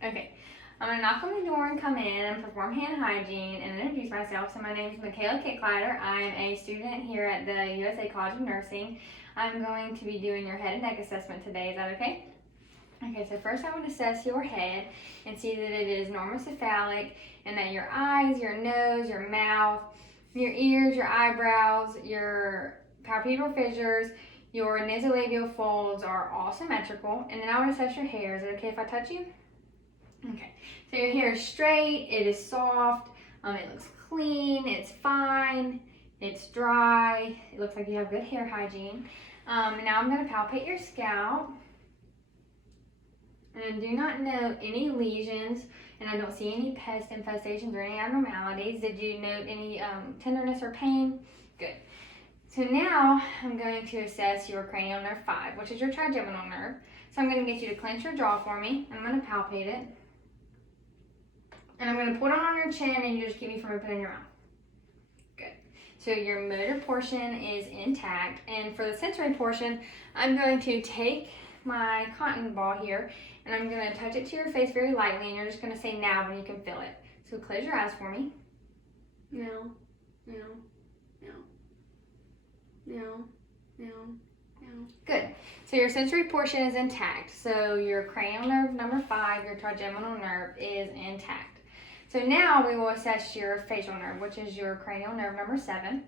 Okay, I'm gonna knock on the door and come in and perform hand hygiene and introduce myself. So my name is Michaela Kicklider. I'm a student here at the USA College of Nursing. I'm going to be doing your head and neck assessment today. Is that okay? Okay, so first I want to assess your head and see that it is normocephalic and that your eyes, your nose, your mouth, your ears, your eyebrows, your palpebral fissures, your nasolabial folds are all symmetrical. And then I want to assess your hair. Is it okay if I touch you? Okay, so your hair is straight, it is soft, it looks clean, it's fine, it's dry, it looks like you have good hair hygiene. Now I'm going to palpate your scalp. And I do not note any lesions, and I don't see any pest infestations or any abnormalities. Did you note any tenderness or pain? Good. So now I'm going to assess your cranial nerve 5, which is your trigeminal nerve. So I'm going to get you to clench your jaw for me. I'm going to palpate it. And I'm going to put it on your chin, and you just keep me from opening your mouth. Good. So your motor portion is intact. And for the sensory portion, I'm going to take my cotton ball here, and I'm going to touch it to your face very lightly, and you're just going to say now when you can feel it. So close your eyes for me. No, no, no, no, no, no. Good. So your sensory portion is intact. So your cranial nerve number 5, your trigeminal nerve is intact. So now we will assess your facial nerve, which is your cranial nerve number 7.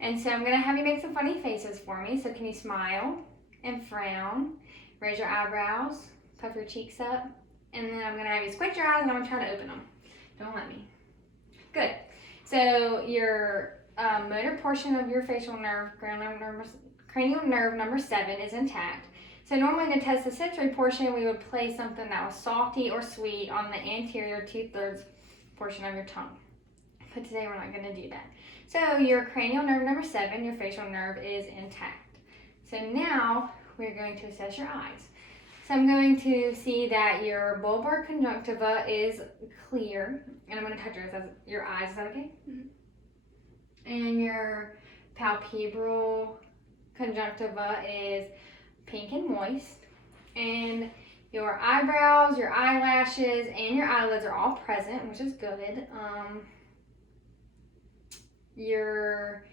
And so I'm going to have you make some funny faces for me. So can you smile and frown, raise your eyebrows, puff your cheeks up, and then I'm going to have you squint your eyes and I'm going to try to open them. Don't let me. Good. So your motor portion of your facial nerve, cranial nerve number 7 is intact. So normally to test the sensory portion, we would place something that was salty or sweet on the anterior 2/3 portion of your tongue. But today we're not going to do that. So your cranial nerve number 7, your facial nerve, is intact. So now we're going to assess your eyes. So I'm going to see that your bulbar conjunctiva is clear, and I'm going to touch your eyes. Is that okay? Mm-hmm. And your palpebral conjunctiva is pink and moist, and your eyebrows, your eyelashes, and your eyelids are all present, which is good. Your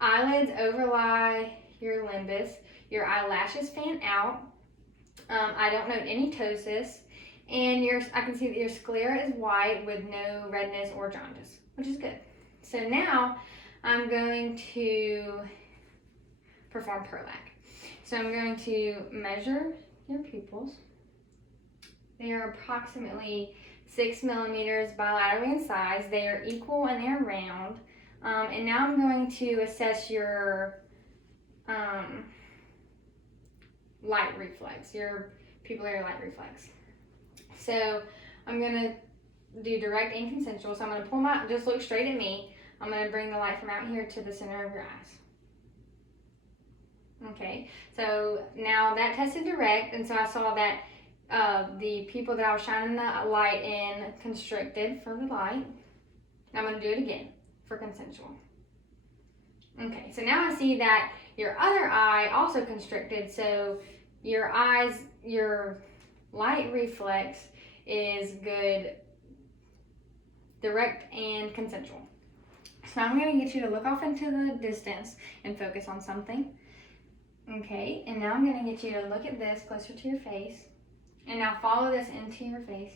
eyelids overlie your limbus. Your eyelashes fan out. I don't note any ptosis. And I can see that your sclera is white with no redness or jaundice, which is good. So now I'm going to perform PERLAC. So I'm going to measure your pupils. They are approximately 6 millimeters bilaterally in size. They are equal and they are round. And now I'm going to assess your light reflex, your pupillary light reflex. So I'm going to do direct and consensual. So I'm going to just look straight at me. I'm going to bring the light from out here to the center of your eyes. Okay, so now that tested direct, and so I saw that the pupil that I was shining the light in constricted for the light. I'm going to do it again for consensual. Okay, so now I see that your other eye also constricted, so your light reflex is good, direct and consensual. So I'm going to get you to look off into the distance and focus on something. Okay, and now I'm going to get you to look at this closer to your face, and now follow this into your face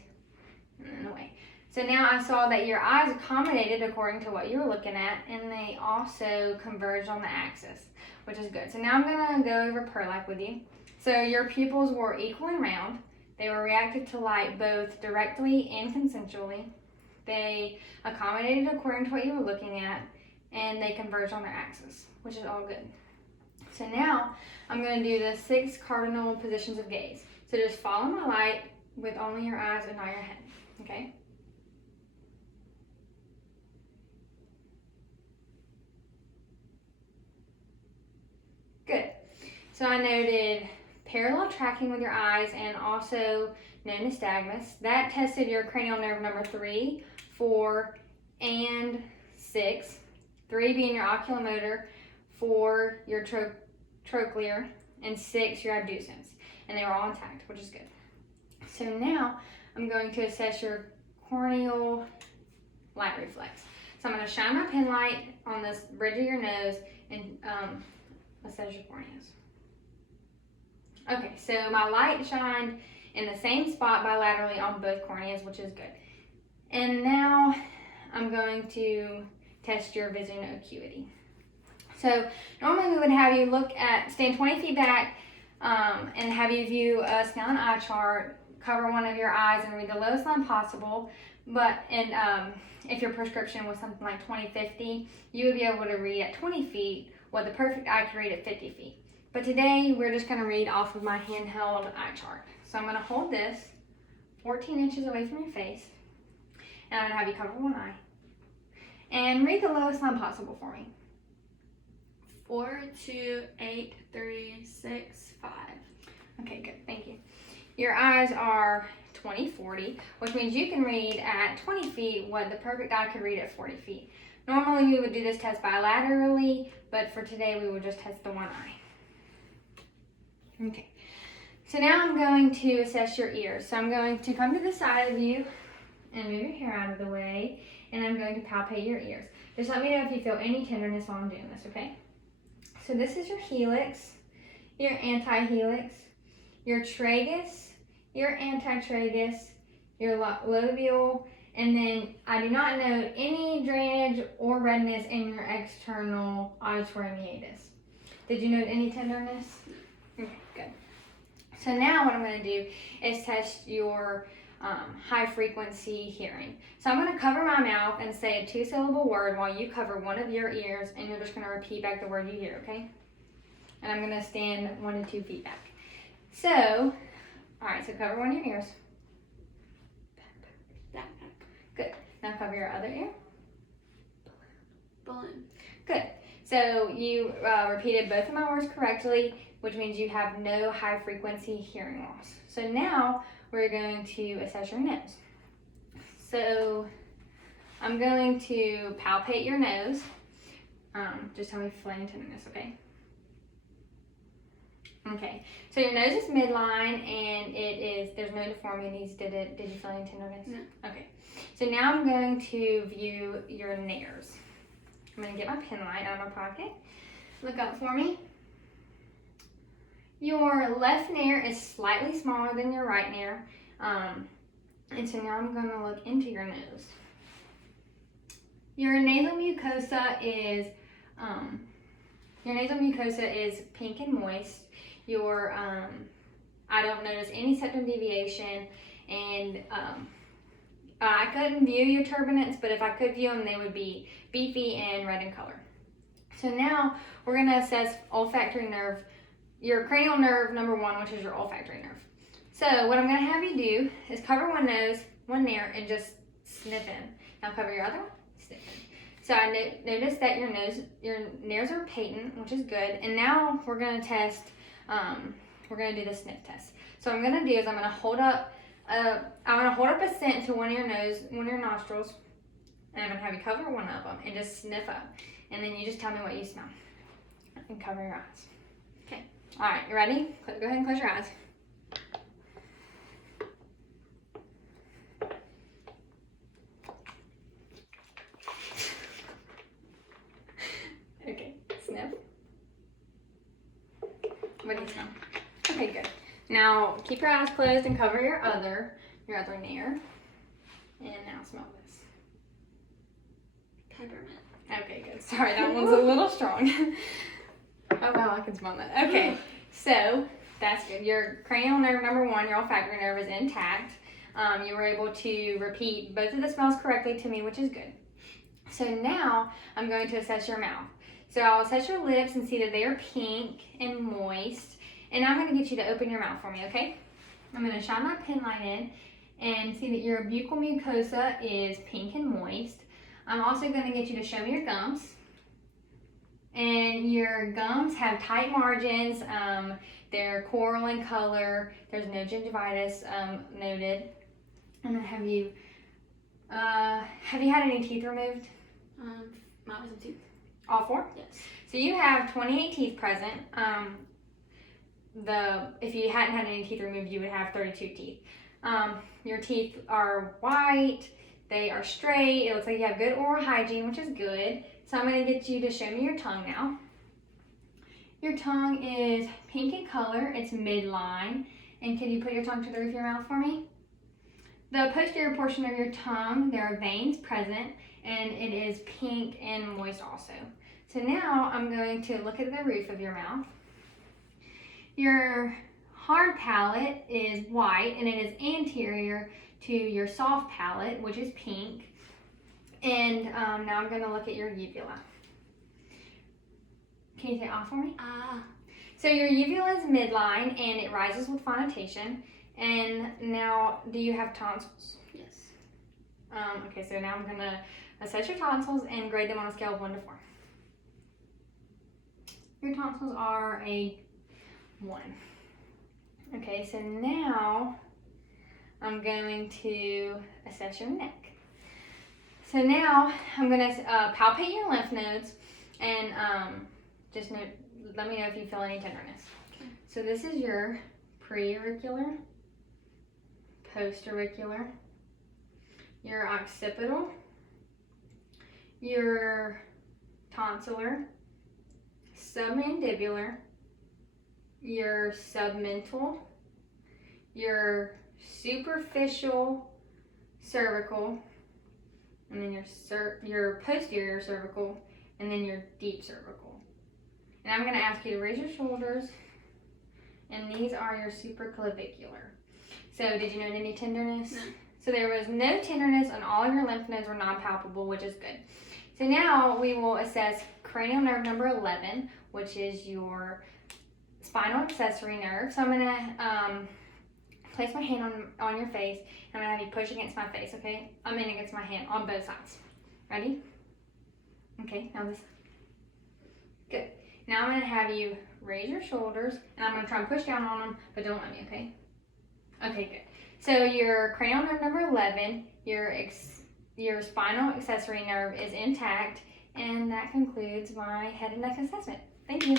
and then away. So now I saw that your eyes accommodated according to what you were looking at, and they also converged on the axis, which is good. So now I'm going to go over PERLAC with you. So your pupils were equal and round. They were reactive to light both directly and consensually. They accommodated according to what you were looking at, and they converged on their axis, which is all good. So now I'm going to do the 6 cardinal positions of gaze. So just follow my light with only your eyes and not your head, okay? Good. So I noted parallel tracking with your eyes and also no nystagmus. That tested your cranial nerve number 3, 4, and 6. 3 being your oculomotor, 4 your trochlear, and 6 your abducens. And they were all intact, which is good. So now I'm going to assess your corneal light reflex. So I'm going to shine my pen light on this bridge of your nose and assess your corneas. Okay, so my light shined in the same spot bilaterally on both corneas, which is good. And now I'm going to test your vision acuity. So normally we would have you stand 20 feet back and have you view a scale and eye chart, cover one of your eyes and read the lowest line possible. If your prescription was something like 20/50, you would be able to read at 20 feet what the perfect eye could read at 50 feet. But today we're just going to read off of my handheld eye chart. So I'm going to hold this 14 inches away from your face, and I'm going to have you cover one eye and read the lowest line possible for me. 4, 2, 8, 3, 6, 5. Okay, good. Thank you. Your eyes are 20/40, which means you can read at 20 feet what the perfect eye could read at 40 feet. Normally we would do this test bilaterally, but for today we will just test the one eye. Okay, so now I'm going to assess your ears. So I'm going to come to the side of you and move your hair out of the way, and I'm going to palpate your ears. Just let me know if you feel any tenderness while I'm doing this, okay? So this is your helix, your antihelix, your tragus, your antitragus, your lobial, and then I do not note any drainage or redness in your external auditory meatus. Did you note any tenderness? Okay, good. So now what I'm going to do is test your high frequency hearing. So I'm going to cover my mouth and say a 2-syllable word while you cover one of your ears, and you're just going to repeat back the word you hear, okay? And I'm going to stand 1 to 2 feet back. So, all right, so cover one of your ears. Backpack. Good. Now cover your other ear. Balloon. Good. So you repeated both of my words correctly, which means you have no high frequency hearing loss. So now we're going to assess your nose. So I'm going to palpate your nose. Just tell me if you feel any tenderness, okay? Okay, so your nose is midline and there's no deformities. Did you feel any tenderness? No. Okay, so now I'm going to view your nares. I'm going to get my pen light out of my pocket. Look up for me. Your left nair is slightly smaller than your right nair. And so now I'm going to look into your nose. Your nasal mucosa is pink and moist. I don't notice any septum deviation, and I couldn't view your turbinates, but if I could view them, they would be beefy and red in color. So now we're going to assess olfactory nerve, your cranial nerve number 1, which is your olfactory nerve. So what I'm going to have you do is cover one nose, one nair, and just sniff in. Now cover your other one, sniff in. So I noticed that your nares are patent, which is good. And now we're going to test, we're going to do the sniff test. So what I'm going to do is I'm going to hold up a scent to one of your nostrils, and I'm going to have you cover one of them and just sniff up. And then you just tell me what you smell. And cover your eyes. Okay. All right, you ready? Go ahead and close your eyes. Okay, sniff. What do you smell? Okay, good. Now keep your eyes closed and cover your other nair. And now smell this. Peppermint. Okay, good. Sorry, that one's a little strong. Oh wow, I can smell that. Okay, so that's good. Your cranial nerve number 1, your olfactory nerve, is intact. You were able to repeat both of the smells correctly to me, which is good. So now I'm going to assess your mouth. So I'll assess your lips and see that they are pink and moist. And I'm going to get you to open your mouth for me, okay? I'm going to shine my pen light in and see that your buccal mucosa is pink and moist. I'm also going to get you to show me your gums. And your gums have tight margins. They're coral in color. There's no gingivitis noted. I'm going to have you had any teeth removed? My wisdom teeth. All 4? Yes. So you have 28 teeth present. If you hadn't had any teeth removed, you would have 32 teeth. Your teeth are white, they are straight, it looks like you have good oral hygiene, which is good. So I'm going to get you to show me your tongue now. Your tongue is pink in color, it's midline. And can you put your tongue to the roof of your mouth for me? The posterior portion of your tongue, there are veins present, and it is pink and moist also. So now I'm going to look at the roof of your mouth. Your hard palate is white, and it is anterior to your soft palate, which is pink. And now I'm going to look at your uvula. Can you say ah for me? Ah. So your uvula is midline, and it rises with phonetation. And now, do you have tonsils? Yes. Okay, so now I'm going to assess your tonsils and grade them on a scale of 1 to 4. Your tonsils are a 1. Okay, so now I'm going to assess your neck. So now I'm going to palpate your lymph nodes and just let me know if you feel any tenderness. Okay. So this is your preauricular, postauricular, your occipital, your tonsillar, submandibular, your submental, your superficial cervical, and then your posterior cervical, and then your deep cervical. And I'm going to ask you to raise your shoulders, and these are your supraclavicular. So did you note any tenderness? No. So there was no tenderness, and all of your lymph nodes were non-palpable, which is good. So now we will assess cranial nerve number 11, which is your spinal accessory nerve. So I'm going to place my hand on your face, and I'm going to have you push against my face, okay? Against my hand on both sides. Ready? Okay, now this. Good. Now I'm going to have you raise your shoulders, and I'm going to try and push down on them, but don't let me, okay? Okay, good. So your cranial nerve number 11, your spinal accessory nerve is intact, and that concludes my head and neck assessment. Thank you.